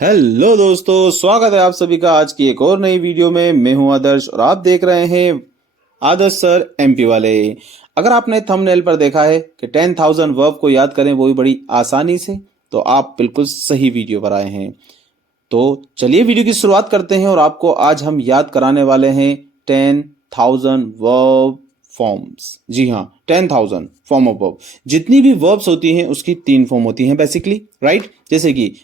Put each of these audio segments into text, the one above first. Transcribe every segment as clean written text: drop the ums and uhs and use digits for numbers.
Hello दोस्तों, स्वागत है आप सभी का आज की एक और नई वीडियो में। मैं हूं आदर्श और आप देख रहे हैं आदर्श सर एमपी वाले। अगर आपने थंबनेल पर देखा है कि 10,000 वर्ब को याद करें वो भी बड़ी आसानी से, तो आप बिल्कुल सही वीडियो पर आए हैं। तो चलिए वीडियो की शुरुआत करते हैं और आपको आज हम याद कराने वाले हैं 10,000 वर्ब फॉर्म्स। जी हाँ, 10,000 फॉर्म ऑफ वर्ब। जितनी भी वर्ब्स होती हैं उसकी 3 फॉर्म होती हैं बेसिकली, राइट। जैसे कि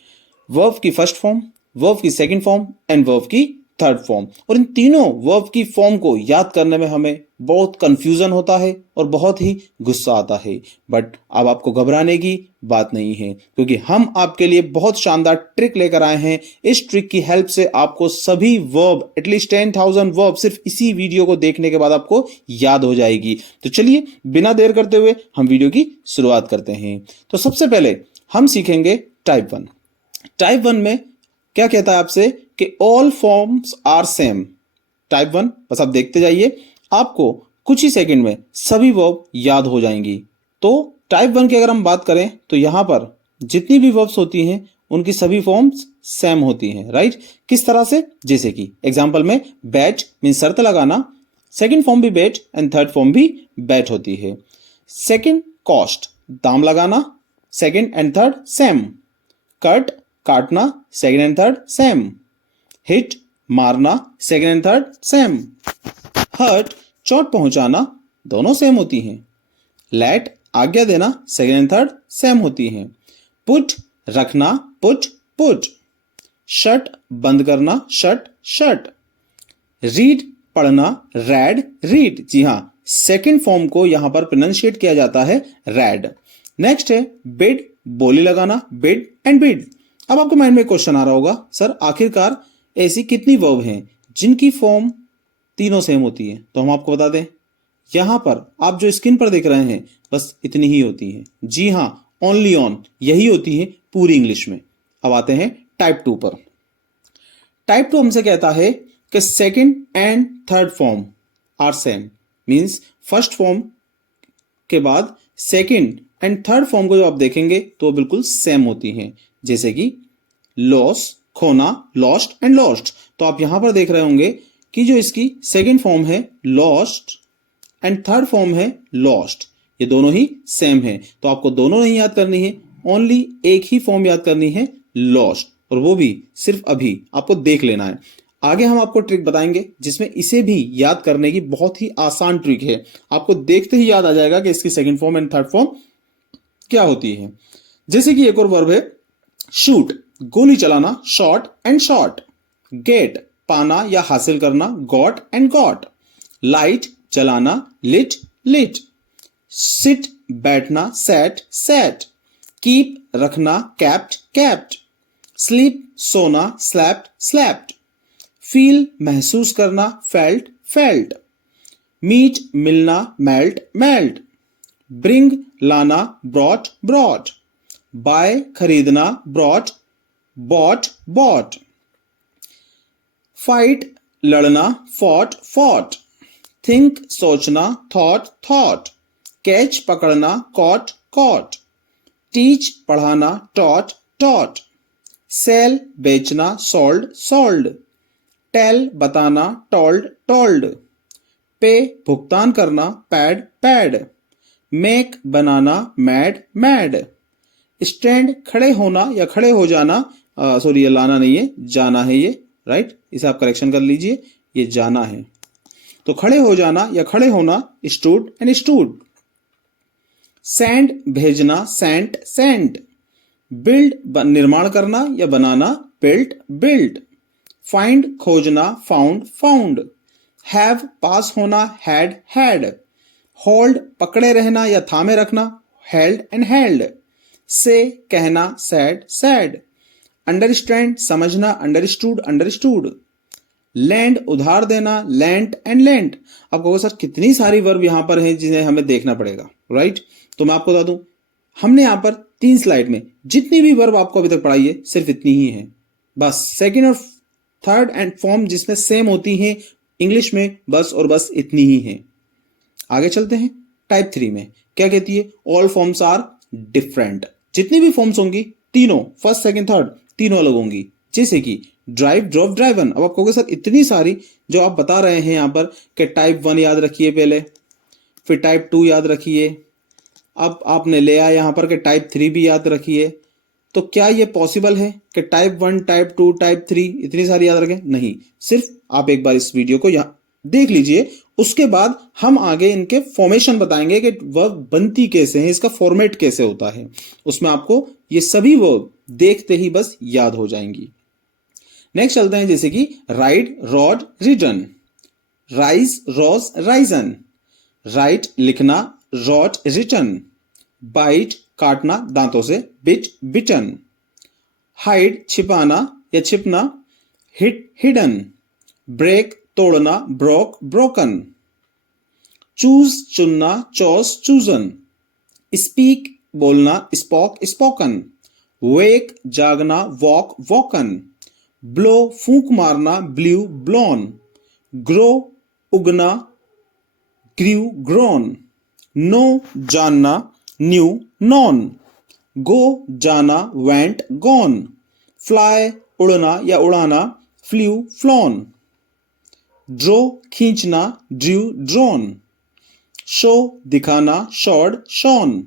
वर्ब की फर्स्ट फॉर्म, वर्ब की सेकंड फॉर्म एंड वर्ब की थर्ड फॉर्म। और इन तीनों वर्ब की फॉर्म को याद करने में हमें बहुत कंफ्यूजन होता है और बहुत ही गुस्सा आता है। बट अब आपको घबराने की बात नहीं है, क्योंकि हम आपके लिए बहुत शानदार ट्रिक लेकर आए हैं। इस ट्रिक की हेल्प से आपको सभी वर्ब, एटलीस्ट 10,000 वर्ब सिर्फ इसी वीडियो को देखने के बाद आपको याद हो जाएगी। तो चलिए बिना देर करते हुए हम वीडियो की शुरुआत करते हैं। तो सबसे पहले हम सीखेंगे टाइप 1। टाइप 1 में क्या कहता है आपसे कि all forms are same. Type 1 बस आप देखते जाइए, आपको कुछ ही सेकंड में सभी वर्ब याद हो जाएंगी। तो टाइप 1 की अगर हम बात करें तो यहां पर जितनी भी वर्ब्स होती हैं उनकी सभी फॉर्म्स सेम होती हैं, राइट। किस तरह से? जैसे कि एग्जांपल में बैट मीन शर्त लगाना, सेकंड फॉर्म भी बैट एंड थर्ड फॉर्म भी बैट होती है। सेकंड कॉस्ट, दाम लगाना, second and third same. Cut, काटना, second and third same. Hit, मारना, second and third same. Hurt, चोट पहुंचाना, दोनों सेम होती हैं। लेट, आज्ञा देना, सेकंड एंड थर्ड सेम होती हैं। पुट, रखना, पुट पुट। शट, बंद करना, शट शट। रीड, पढ़ना, रेड रीड। जी हां, सेकंड फॉर्म को यहां पर प्रोनाउंशिएट किया जाता है रेड। नेक्स्ट है बिड, बोली लगाना, बिड एंड बिड। अब आपके माइंड में क्वेश्चन आ रहा होगा, सर आखिरकार ऐसी कितनी वर्ब हैं जिनकी फॉर्म तीनों सेम होती है? तो हम आपको बता दें, यहां पर आप जो स्क्रीन पर देख रहे हैं बस इतनी ही होती है। जी हां, ओनली ऑन यही होती है पूरी इंग्लिश में। अब आते हैं टाइप 2 पर। टाइप 2 हमसे कहता है कि second and third form are same. Means first form के बाद सेकंड एंड थर्ड फॉर्म को जब आप देखेंगे तो बिल्कुल सेम होती हैं। जैसे कि लॉस, खोना, लॉस्ट एंड लॉस्ट। तो आप यहां पर देख रहे होंगे कि जो इसकी सेकंड फॉर्म है लॉस्ट एंड थर्ड फॉर्म है लॉस्ट, ये दोनों ही सेम है। तो आपको दोनों नहीं याद करनी है, ओनली एक ही फॉर्म याद करनी है, लॉस्ट, और वो भी सिर्फ अभी आपको देख लेना है। आगे हम आपको ट्रिक बताएंगे जिसमें इसे भी याद करने की बहुत ही आसान ट्रिक है। आपको देखते ही याद आ जाएगा कि इसकी second form and third form क्या होती है। जैसे कि एक और वर्ब है शूट, गोली चलाना, शॉट एंड शॉट। गेट, पाना या हासिल करना, गॉट एंड गॉट। लाइट, जलाना, लिट लिट। सिट, बैठना, सेट सेट। कीप, रखना, कैप्ट कैप्ट। स्लीप, सोना, स्लैप्ट स्लैप्ट। फील, महसूस करना, फेल्ट फेल्ट। मीट, मिलना, मेल्ट मेल्ट। ब्रिंग, लाना, ब्रॉट ब्रॉट। बाय, खरीदना, ब्रॉट बॉट बॉट। फाइट, लड़ना, फॉट फॉट। थिंक, सोचना, थॉट थॉट। कैच, पकड़ना, कॉट कॉट। टीच, पढ़ाना, टॉट टॉट। सेल, बेचना, सोल्ड सोल्ड। टेल, बताना, टोल्ड टोल्ड। पे, भुगतान करना, पैड पैड। मेक, बनाना, मैड मैड। स्टैंड, खड़े होना या खड़े हो जाना, सॉरी ये लाना नहीं है, जाना है ये, राइट। इसे आप करेक्शन कर लीजिए, ये जाना है। तो खड़े हो जाना या खड़े होना, स्टूड एंड स्टूड। सेंड, भेजना, सेंट सेंट। बिल्ड, निर्माण करना या बनाना, बिल्ट बिल्ट। फाइंड, खोजना, फाउंड फाउंड। हैव, पास होना, हैड हैड। होल्ड, पकड़े रहना या थामे रखना, हेल्ड एंड हेल्ड। से, कहना, सैड सैड। अंडरस्टैंड, समझना, अंडरस्टूड अंडरस्टूड। लैंड, उधार देना, लेंट एंड लेंट। आप कहोगे सर कितनी सारी वर्ब यहां पर हैं जिन्हें हमें देखना पड़ेगा, राइट। तो मैं आपको बता दूं, हमने यहां पर 3 स्लाइड में जितनी भी वर्ब आपको अभी तक पढ़ाई है सिर्फ इतनी ही है। बस सेकंड और थर्ड एंड फॉर्म जिसमें सेम होती हैं इंग्लिश में, बस और बस इतनी ही है। आगे चलते हैं टाइप 3 में। क्या कहती है? All forms are different. जितनी भी फॉर्म्स होंगी तीनों, फर्स्ट सेकंड थर्ड, तीनों अलग होंगी। जैसे कि ड्राइव, ड्रॉप, ड्राइवन। अब आप कहोगे सर इतनी सारी जो आप बता रहे हैं यहाँ पर कि टाइप 1 याद रखिए पहले, फिर टाइप 2 याद रखिए, अब आपने ले आया यहाँ पर कि टाइप 3 भी याद रखिए। तो क्या ये पॉसिबल है कि टाइप 1, टाइप 2, टाइप 3 इतनी सारी याद रखें? नहीं, सिर्फ आप एक बार इस वीडियो को यहाँ देख लीजिए, उसके बाद हम आगे इनके फॉर्मेशन बताएंगे कि वर्ब बनती कैसे है, इसका फॉर्मेट कैसे होता है। उसमें आपको ये सभी वर्ब देखते ही बस याद हो जाएंगी। नेक्स्ट चलते हैं, जैसे कि राइड, रॉड, रिटर्न, राइज, रोज, राइजन, राइट लिखना, रॉट रिटर्न, बाइट काटना दांतों से, बिट बिटन, हाइड छिपाना या छिपना, हिट हिडन, ब्रेक तोड़ना, ब्रोक ब्रोकन, चूज चुनना, चॉस चूजन, स्पीक बोलना, स्पॉक स्पोकन, वेक जागना, वॉक वॉकन, ब्लो फूंक मारना, ब्ल्यू ब्लॉन, ग्रो उगना, ग्रीव ग्रोन, नो जानना, न्यू नॉन, गो जाना, वेंट गॉन, फ्लाई उड़ना या उड़ाना, फ्ल्यू फ्लॉन, ड्रो खींचना, ड्रू ड्रॉन, शो दिखाना, शॉड शॉन,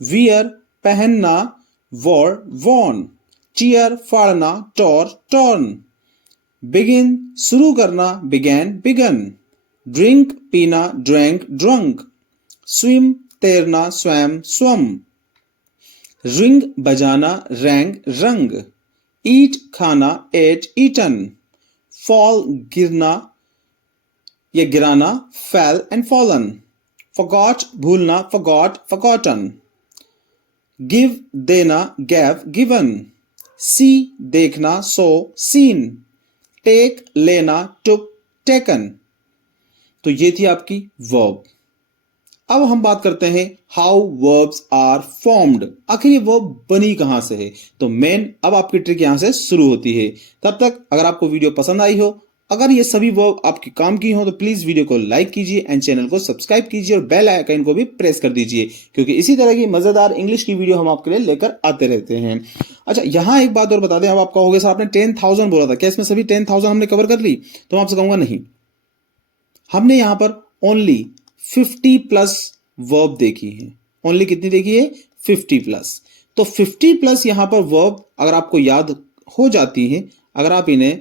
वियर पहनना, वॉर वॉन, चीयर फाड़ना, टॉर टॉर्न, बिगिन शुरू करना, बिगैन बिगन, ड्रिंक पीना, ड्रैंक ड्रंक, स्विम तैरना, स्वैम स्वम, रिंग बजाना, रैंग रंग, ईट खाना, एट ईटन, फॉल गिरना या गिराना, फैल एंड फॉलन, फॉरगॉट भूलना, फॉरगॉट फॉरगॉटन, गिव देना, गैव गिवन, सी देखना, सो सीन, टेक लेना, टुक टेकन। तो ये थी आपकी वर्ब। अब हम बात करते हैं हाउ वर्ब्स आर फॉर्म्ड, आखिर ये वर्ब बनी कहां से है। तो मेन अब आपकी ट्रिक यहां से शुरू होती है। तब तक अगर आपको वीडियो पसंद आई हो, अगर ये सभी वर्ब आपके काम की हो, तो प्लीज वीडियो को लाइक कीजिए एंड चैनल को सब्सक्राइब कीजिए और बेल आइकन को भी प्रेस कर दीजिए, क्योंकि इसी तरह की मजेदार इंग्लिश की वीडियो हम आपके लिए लेकर आते रहते हैं। अच्छा, यहां एक बात और बता दें, अब आप कहोगे सर आपने 10,000 बोला था, क्या इसमें सभी 10,000 हमने कवर कर ली? तो मैं आपसे कहूंगा नहीं, हमने यहां पर ओनली 50 प्लस वर्ब देखी है। ओनली कितनी देखी है? 50 प्लस। तो 50 प्लस यहां पर वर्ब अगर आपको याद हो जाती है, अगर आप इन्हें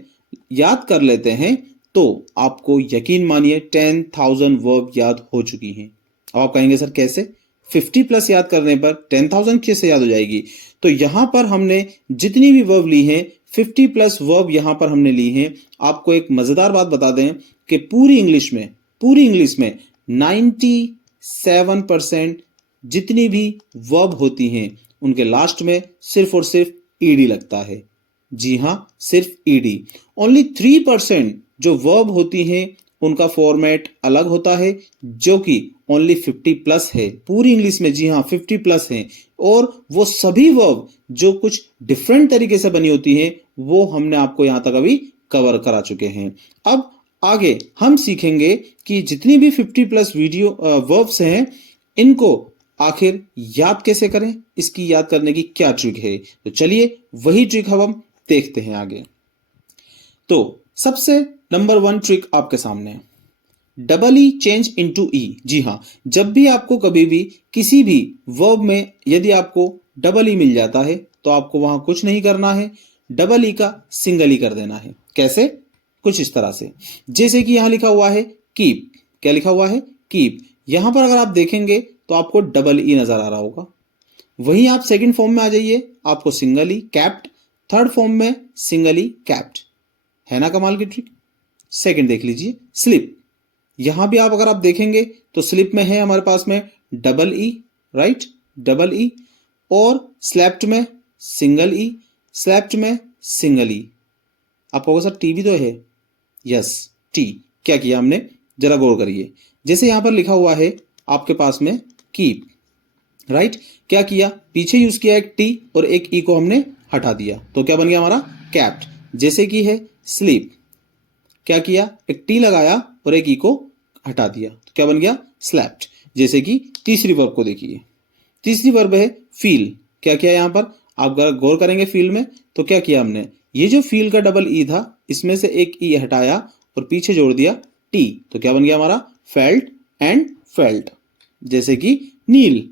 याद कर लेते हैं, तो आपको यकीन मानिए 10,000 वर्ब याद हो चुकी हैं। अब आप कहेंगे सर कैसे? 50 प्लस याद करने पर 10,000 कैसे याद हो जाएगी? तो यहां पर हमने जितनी भी वर्ब ली है, 50 प्लस वर्ब यहां पर हमने ली है। आपको एक मजेदार बात बता दें कि पूरी इंग्लिश में 97% जितनी भी वर्ब होती हैं, उनके लास्ट में सिर्फ और सिर्फ ईडी लगता है। जी हां, सिर्फ ईडी। ओनली 3% जो वर्ब होती हैं, उनका फॉर्मेट अलग होता है, जो कि ओनली 50 प्लस है पूरी इंग्लिश में। जी हां, 50 प्लस है। और वो सभी वर्ब जो कुछ डिफरेंट तरीके से बनी होती हैं, वो हमने आपको यहां तक अभी कवर करा चुके हैं। अब आगे हम सीखेंगे कि जितनी भी 50 प्लस वीडियो वर्ब्स हैं, इनको आखिर याद कैसे करें, इसकी याद करने की क्या ट्रिक है। तो चलिए वही ट्रिक हम देखते हैं आगे। तो सबसे नंबर 1 ट्रिक आपके सामने है, डबल ई चेंज इनटू ई। जी हां, जब भी आपको कभी भी किसी भी वर्ब में यदि आपको डबल ई मिल जाता है, तो आपको वहां कुछ नहीं करना है, डबल ई का सिंगल ई कर देना है। कैसे? कुछ इस तरह से, जैसे कि यहां लिखा हुआ है कीप। क्या लिखा हुआ है? कीप। यहां पर अगर आप देखेंगे तो आपको डबल ई नजर आ रहा होगा। वहीं आप सेकंड फॉर्म में आ जाइए, आपको सिंगल ई कैप्ट। थर्ड फॉर्म में सिंगल ई कैप्ट। है ना कमाल की ट्रिक? सेकंड देख लीजिए, स्लिप। यहां भी आप अगर आप देखेंगे तो स्लिप में है हमारे पास में double E, right, double E. और स्लैप्ट में सिंगल ई, स्लैप्ट में सिंगल ई। आप कहोगे सर टी भी तो है। Yes, T. क्या किया हमने? जरा गौर करिए। जैसे यहां पर लिखा हुआ है आपके पास में कीप, राइट, क्या किया? पीछे यूज किया एक टी और एक ई को हमने हटा दिया, तो क्या बन गया हमारा? कैप्ट। जैसे कि है स्लीप, क्या किया? एक टी लगाया और एक ई को हटा दिया, तो क्या बन गया? स्लैप्ट। जैसे कि तीसरी वर्ब को देखिए, तीसरी वर्ब है फील। क्या किया यहां पर? आप अगर गौर करेंगे फील में, तो क्या किया हमने? ये जो फील का डबल ई था, इसमें से एक ई हटाया और पीछे जोड़ दिया टी, तो क्या बन गया हमारा फेल्ट एंड फेल्ट। जैसे कि नील,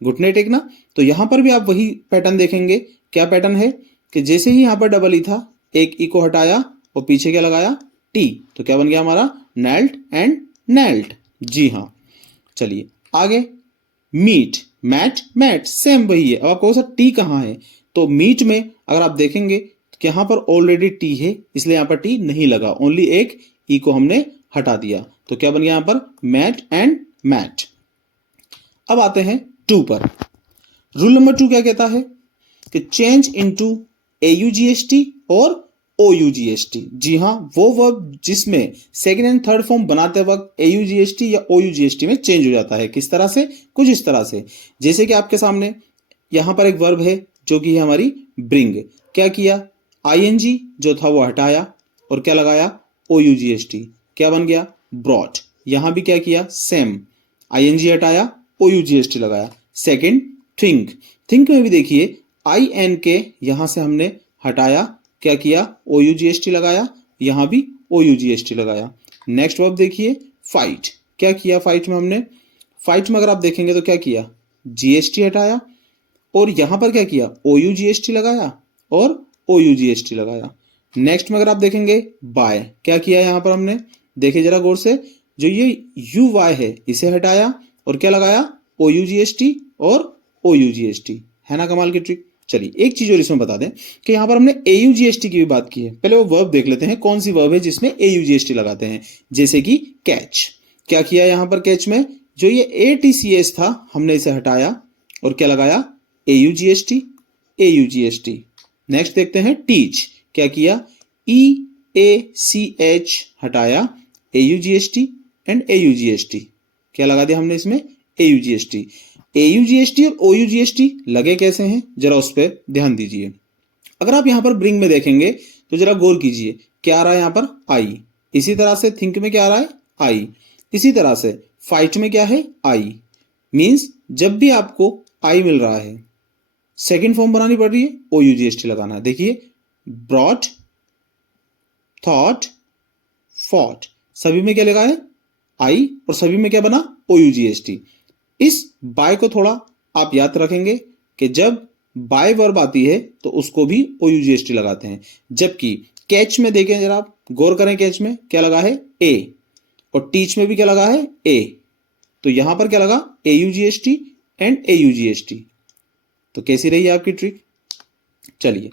घुटने टेकना। तो यहां पर भी आप वही पैटर्न देखेंगे। क्या पैटर्न है कि जैसे ही यहां पर डबल ई था, एक ई को हटाया और पीछे क्या लगाया टी, तो क्या बन गया हमारा नेल्ट एंड नेल्ट। जी हाँ, चलिए आगे। मीट, मैट, मैट, सेम वही है। अब आपको सर टी कहाँ है, तो मीट में अगर आप देखेंगे कि यहां पर ऑलरेडी टी है, इसलिए यहां पर टी नहीं लगा, ओनली एक ई को हमने हटा दिया, तो क्या बन गया यहां पर मैट एंड मैट। अब आते हैं टू पर। रूल नंबर 2 क्या कहता है कि चेंज इनटू AUGST और OUGST। जी हाँ, वो वर्ब जिसमें सेकंड एंड थर्ड फॉर्म बनाते वक्त AUGST या OUGST में चेंज हो जाता है। किस तरह से, कुछ इस तरह से, जैसे कि आपके सामने यहां पर एक वर्ब है जो कि है हमारी ब्रिंग। क्या किया, ING जो था वो हटाया और क्या लगाया OUGST, क्या बन गया ब्रॉट। यहां भी क्या किया, सेम, ING हटाया OUGST लगाया। सेकंड थिंक, थिंक में भी देखिए INK यहां से हमने हटाया, क्या किया OUGST लगाया, यहां भी OUGST लगाया। नेक्स्ट वर्ब देखिए फाइट, क्या किया फाइट में हमने, फाइट में अगर आप देखेंगे तो क्या किया GST हटाया और यहां पर क्या किया OUGST लगाया और OUGST लगाया। नेक्स्ट में अगर आप देखेंगे बाय, क्या किया यहां पर हमने, देखिए जरा गौर से, जो ये UY है इसे हटाया और क्या लगाया OUGST और OUGST। है ना कमाल की ट्रिक। चलिए एक चीज और इसमें बता दें कि यहां पर हमने AUGST की भी बात की है। पहले वो वर्ब देख लेते हैं, कौन सी वर्ब है जिसमें AUGST लगाते हैं। जैसे कि कैच, क्या किया यहां पर कैच में, जो ये ATCH था हमने इसे हटाया और क्या लगाया AUGST, AUGST। नेक्स्ट देखते हैं टीच, क्या किया EACH हटाया, AUGST एंड AUGST, क्या लगा दिया हमने इसमें AUGST। AUGST और OUGST लगे कैसे हैं, जरा उस पर ध्यान दीजिए। अगर आप यहां पर ब्रिंग में देखेंगे तो जरा गौर कीजिए, क्या आ रहा है यहां पर आई, इसी तरह से थिंक में क्या आ रहा है आई, इसी तरह से फाइट में क्या है आई। मींस जब भी आपको आई मिल रहा है, सेकंड फॉर्म बनानी पड़ रही है, OUGST लगाना है। देखिए ब्रॉट, थॉट, फॉट, सभी में क्या लगा है आई और सभी में क्या बना OUGST। इस बाय को थोड़ा आप याद रखेंगे कि जब बाय वर्ब आती है तो उसको भी OUGST लगाते हैं। जबकि कैच में देखें जरा आप गौर करें, कैच में क्या लगा है ए और टीच में भी क्या लगा है ए, तो यहां पर क्या लगा AUGST एंड AUGST। तो कैसी रही आपकी ट्रिक। चलिए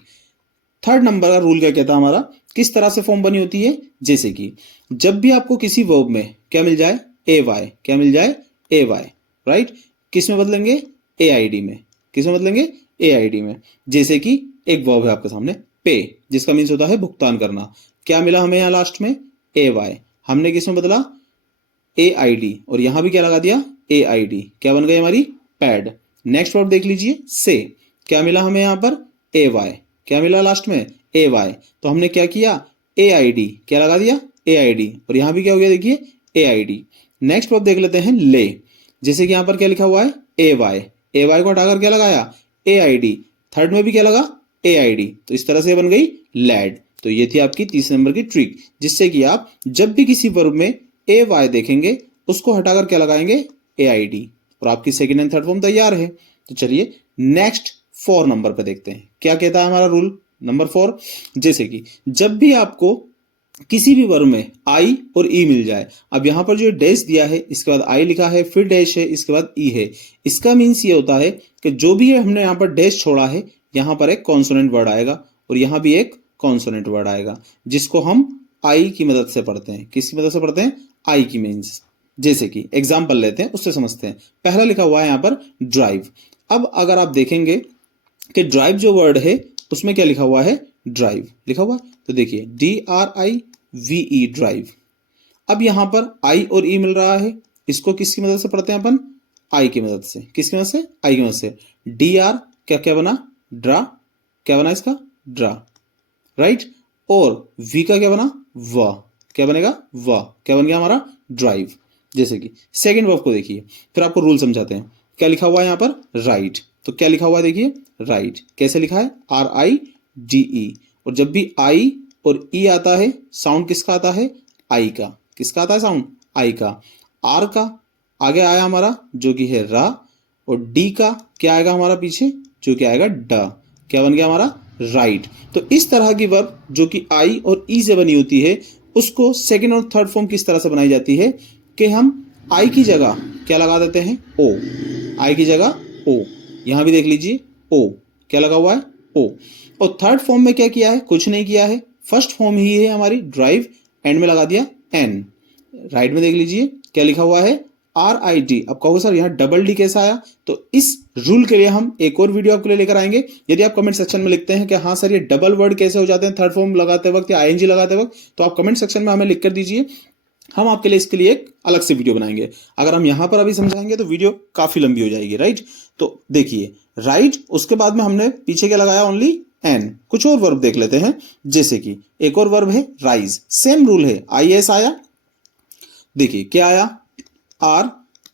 थर्ड नंबर का रूल क्या कहता है हमारा, किस तरह से फॉर्म बनी होती है। जैसे कि जब भी आपको किसी वर्ब में क्या मिल जाए AY, क्या मिल जाए AY, राइट, किस में बदलेंगे AID में, किस में बदलेंगे AID में। जैसे कि एक वर्ब है आपके सामने पे, जिसका मीन्स होता है भुगतान करना, क्या मिला हमें यहां लास्ट में AY, हमने किस में बदला AID और यहां भी क्या लगा दिया AID, क्या बन गई हमारी पैड। नेक्स्ट वर्ब देख लीजिए से, क्या मिला हमें यहां पर AY, क्या मिला लास्ट में AY, तो हमने क्या किया AID, क्या लगा दिया AID और यहां भी क्या हो गया देखिए AID। नेक्स्ट वर्ब देख लेते हैं ले, जैसे कि यहां पर क्या लिखा हुआ है AY, AY को हटाकर क्या लगाया AID, थर्ड में भी क्या लगा AID, तो इस तरह से बन गई लैड। तो ये थी आपकी तीसरे नंबर की ट्रिक, जिससे कि आप जब भी किसी वर्ब में AY देखेंगे उसको हटाकर क्या लगाएंगे AID और आपकी सेकंड एंड थर्ड फॉर्म तैयार है। तो चलिए नेक्स्ट 4 नंबर पे देखते हैं क्या कहता है हमारा रूल नंबर 4। जैसे कि जब भी आपको किसी भी वर्ब में आई और ई मिल जाए, अब यहां पर जो डैश दिया है इसके बाद आई लिखा है, फिर डैश है, इसके बाद ई है, इसका मीन्स ये होता है कि जो भी हमने यहां पर डैश छोड़ा है यहां पर एक कॉन्सोनेंट वर्ड आएगा और यहां भी एक कॉन्सोनेंट वर्ड आएगा, जिसको हम आई की मदद से पढ़ते हैं। किसकी मदद से पढ़ते हैं आई की मीन्स। जैसे कि एग्जाम्पल लेते हैं उससे समझते हैं। पहला लिखा हुआ है यहां पर ड्राइव। अब अगर आप देखेंगे कि ड्राइव जो वर्ड है उसमें क्या लिखा हुआ है ड्राइव लिखा हुआ, तो देखिए DRIVE ड्राइव। अब यहां पर आई और ई मिल रहा है, इसको किसकी मदद से पढ़ते हैं अपन आई की मदद से। किसकी मदद से आई की मदद से। DR क्या क्या बना ड्रा, क्या बना इसका ड्रा, राइट, और V का क्या बना व, क्या बनेगा व, क्या बन गया हमारा ड्राइव। जैसे कि सेकंड वर्ब को देखिए, फिर आपको रूल समझाते हैं। क्या लिखा हुआ है यहां पर राइट, तो क्या लिखा हुआ है देखिए राइट, कैसे लिखा है RIDE और जब भी आई और ई आता है साउंड किसका आता है, आई का। किसका आता है साउंड, आई का। आर का आगे आया हमारा जो कि है रा, और डी का क्या आएगा हमारा पीछे, जो कि आएगा ड। क्या बन गया हमारा, राइट। तो इस तरह की वर्ब जो कि आई और ई से बनी होती है उसको सेकंड और थर्ड फॉर्म किस तरह से बनाई जाती है कि हम आई की जगह क्या लगा देते हैं, ओ। आई की जगह ओ, यहां भी देख लीजिए ओ, क्या लगा हुआ है, ओ। और थर्ड फॉर्म में क्या किया है, कुछ नहीं किया है, फर्स्ट फॉर्म ही है हमारी ड्राइव, एंड में लगा दिया एन। राइट में देख लीजिए क्या लिखा हुआ है, आर आई डी। अब कहोगे सर यहाँ डबल डी कैसा आया, तो इस रूल के लिए हम एक और वीडियो आपके लिए लेकर आएंगे। यदि आप कमेंट सेक्शन में लिखते हैं कि हाँ सर ये डबल वर्ड कैसे हो जाते हैं थर्ड फॉर्म लगाते वक्त या आईएनजी लगाते वक्त, तो आप कमेंट सेक्शन में हमें लिख कर दीजिए, हम आपके लिए इसके लिए एक अलग से वीडियो बनाएंगे। अगर हम यहां पर अभी समझाएंगे तो वीडियो काफी लंबी हो जाएगी, राइट। तो देखिए राइट, उसके बाद में हमने पीछे क्या लगाया, ओनली एन। कुछ और वर्ब देख लेते हैं, जैसे कि एक और वर्ब है राइज, सेम रूल है, आई एस आया, देखिए क्या आया, are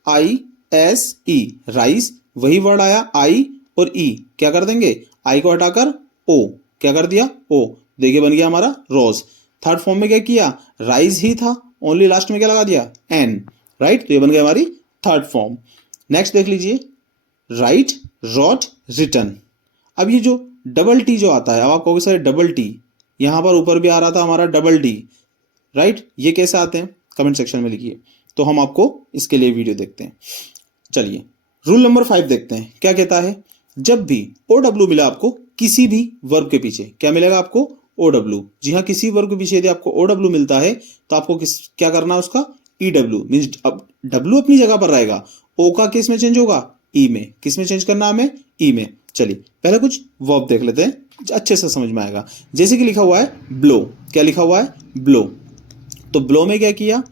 I S E, rise. वही वर्ड आया आई और ई, क्या कर देंगे, आई को हटाकर ओ, क्या कर दिया, ओ। देखिए बन गया हमारा रोज। थर्ड फॉर्म में क्या किया, राइज ही था, ओनली लास्ट में क्या लगा दिया, एन, राइट। तो ये बन गया हमारी थर्ड फॉर्म। नेक्स्ट देख लीजिए, राइट, रॉट, रिटन। अब ये जो डबल टी जो आता है, अब आप कहोगे सर डबल टी, यहां पर ऊपर भी आ रहा था हमारा डबल डी, राइट। ये कैसे आते हैं, कमेंट सेक्शन में लिखिए, तो हम आपको इसके लिए वीडियो देखते हैं। चलिए रूल नंबर 5 देखते हैं, क्या कहता है, जब भी ओ डब्ल्यू मिला आपको किसी भी वर्ब के पीछे, क्या मिलेगा आपको, ओ डब्ल्यू। जी हाँ, किसी वर्ब के पीछे यदि आपको ओ डब्ल्यू मिलता है तो आपको क्या करना है, उसका ई डब्ल्यू, मीन अब डब्ल्यू अपनी जगह पर रहेगा, ओ का किस में चेंज होगा, ई में। किस में चेंज करना हमें, ई में। चलिए पहले कुछ वर्ब देख लेते हैं, अच्छे से समझ में आएगा। जैसे कि लिखा हुआ है ब्लो, क्या लिखा हुआ है, ब्लो। तो ब्लो में क्या किया,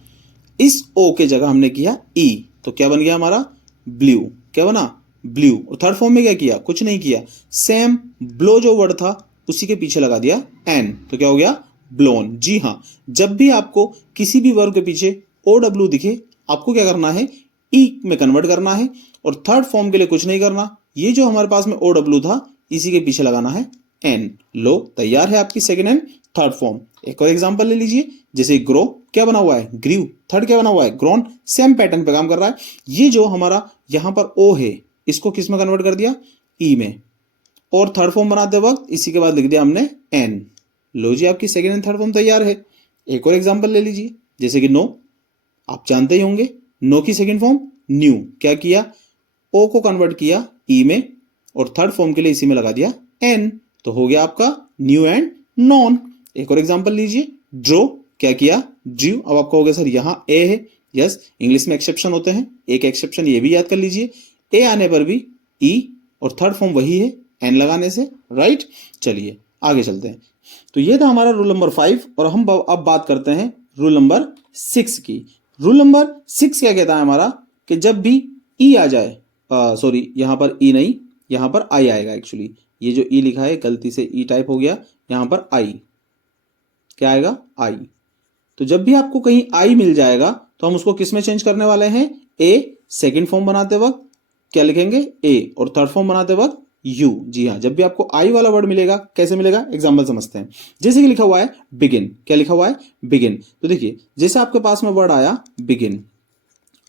इस ओ के जगह हमने किया ई, तो क्या बन गया हमारा, ब्लू। क्या बना, ब्लू। और थर्ड फॉर्म में क्या किया, कुछ नहीं किया, सेम ब्लो जो वर्ड था उसी के पीछे लगा दिया एन, तो क्या हो गया, ब्लोन। जी हाँ, जब भी आपको किसी भी वर्ब के पीछे ओ डब्ल्यू दिखे, आपको क्या करना है, ई में कन्वर्ट करना है, और थर्ड फॉर्म के लिए कुछ नहीं करना, ये जो हमारे पास में ओ डब्ल्यू था इसी के पीछे लगाना है एन। लो तैयार है आपकी सेकेंड एंड थर्ड फॉर्म। एक और एग्जांपल ले लीजिए, जैसे ग्रो, क्या बना हुआ है, ग्रीव। थर्ड क्या बना हुआ है, ग्रोन। सेम पैटर्न पे काम कर रहा है। ये जो हमारा यहां पर ओ है, इसको किस में कन्वर्ट कर दिया, ई में, और थर्ड फॉर्म बनाते वक्त इसी के बाद लिख दिया हमने एन। लो जी, आपकी सेकेंड एंड थर्ड फॉर्म तैयार है। एक और एग्जांपल ले लीजिए, जैसे कि नो, आप जानते ही होंगे नो की सेकेंड फॉर्म न्यू। क्या किया, ओ को कन्वर्ट किया ई में, और थर्ड फॉर्म के लिए इसी में लगा दिया एन, तो हो गया आपका न्यू एंड नॉन। एक और एग्जांपल लीजिए, ड्रो, क्या किया, ड्रू। अब आपको हो गया सर यहां ए है, यस, इंग्लिश में एक्सेप्शन होते हैं, एक एक्सेप्शन ये भी याद कर लीजिए, ए आने पर भी ई, और थर्ड फॉर्म वही है एन लगाने से, राइट। चलिए आगे चलते हैं। तो ये था हमारा रूल नंबर 5, और हम अब बात करते हैं रूल नंबर 6 की। रूल नंबर 6 क्या कहता है हमारा, कि जब भी ई आ जाए, सॉरी यहां पर ई नहीं, यहां पर आई आएगा। एक्चुअली ये जो ई लिखा है गलती से ई टाइप हो गया, यहां पर आई, क्या आएगा, आई। तो जब भी आपको कहीं आई मिल जाएगा तो हम उसको किस में चेंज करने वाले हैं, ए सेकंड फॉर्म बनाते वक्त क्या लिखेंगे, ए, और थर्ड फॉर्म बनाते वक्त यू। जी हाँ, जब भी आपको आई वाला वर्ड मिलेगा, कैसे मिलेगा, एग्जांपल समझते हैं। जैसे कि लिखा हुआ है बिगिन, क्या लिखा हुआ है, बिगिन। तो देखिए जैसे आपके पास में वर्ड आया बिगिन,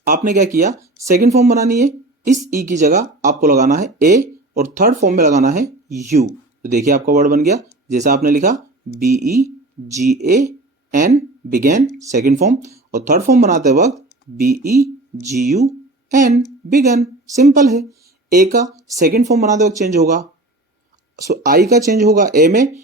आपने क्या किया, सेकंड फॉर्म बनानी है, इस ई की जगह आपको लगाना है ए, और थर्ड फॉर्म में लगाना है यू। तो देखिए आपका वर्ड बन गया, जैसा आपने लिखा BEGAN, बिगेन, सेकंड फॉर्म, और थर्ड फॉर्म बनाते वक्त BEGUN, बिगन। सिंपल है। ए का सेकंड फॉर्म बनाते वक्त चेंज होगा, सो आई का चेंज होगा ए में,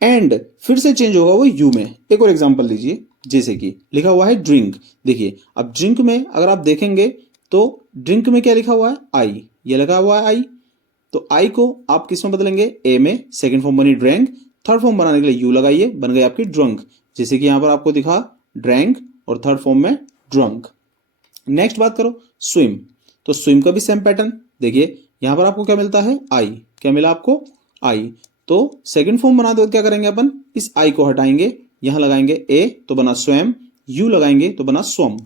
एंड फिर से चेंज होगा वो यू में। एक और एग्जांपल लीजिए, जैसे कि लिखा हुआ है ड्रिंक। देखिए अब ड्रिंक में अगर आप देखेंगे तो ड्रिंक में क्या लिखा हुआ है, आई, ये लगा हुआ है आई, तो आई को आप किस में बदलेंगे, ए में, सेकंड फॉर्म बनी ड्रैंक, थर्ड फॉर्म बनाने के लिए यू लगाइए, बन गई आपकी ड्रंक। जैसे कि यहां पर आपको दिखा ड्रैंक, और थर्ड फॉर्म में ड्रंक। नेक्स्ट बात करो स्विम, तो स्विम का भी सेम पैटर्न। देखिए यहां पर आपको क्या मिलता है, आई, क्या मिला आपको, आई। तो सेकंड फॉर्म बनाते वक्त क्या करेंगे अपन, इस आई को हटाएंगे, यहां लगाएंगे ए, तो बना स्वयं, यू लगाएंगे तो बना स्वम।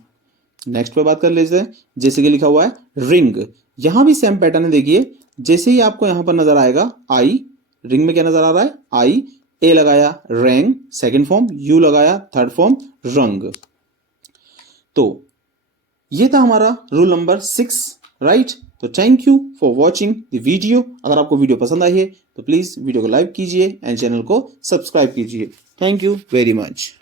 नेक्स्ट पे बात कर लेते हैं, जैसे कि लिखा हुआ है रिंग, यहां भी सेम पैटर्न है। देखिए जैसे ही आपको यहां पर नजर आएगा आई, रिंग में क्या नजर आ रहा है, आई, ए लगाया रैंग सेकंड फॉर्म, यू लगाया थर्ड फॉर्म रंग। तो ये था हमारा रूल नंबर 6, राइट। तो thank you for watching the video. अगर आपको वीडियो पसंद आई है तो प्लीज वीडियो को लाइक कीजिए एंड चैनल को सब्सक्राइब कीजिए। Thank you very much.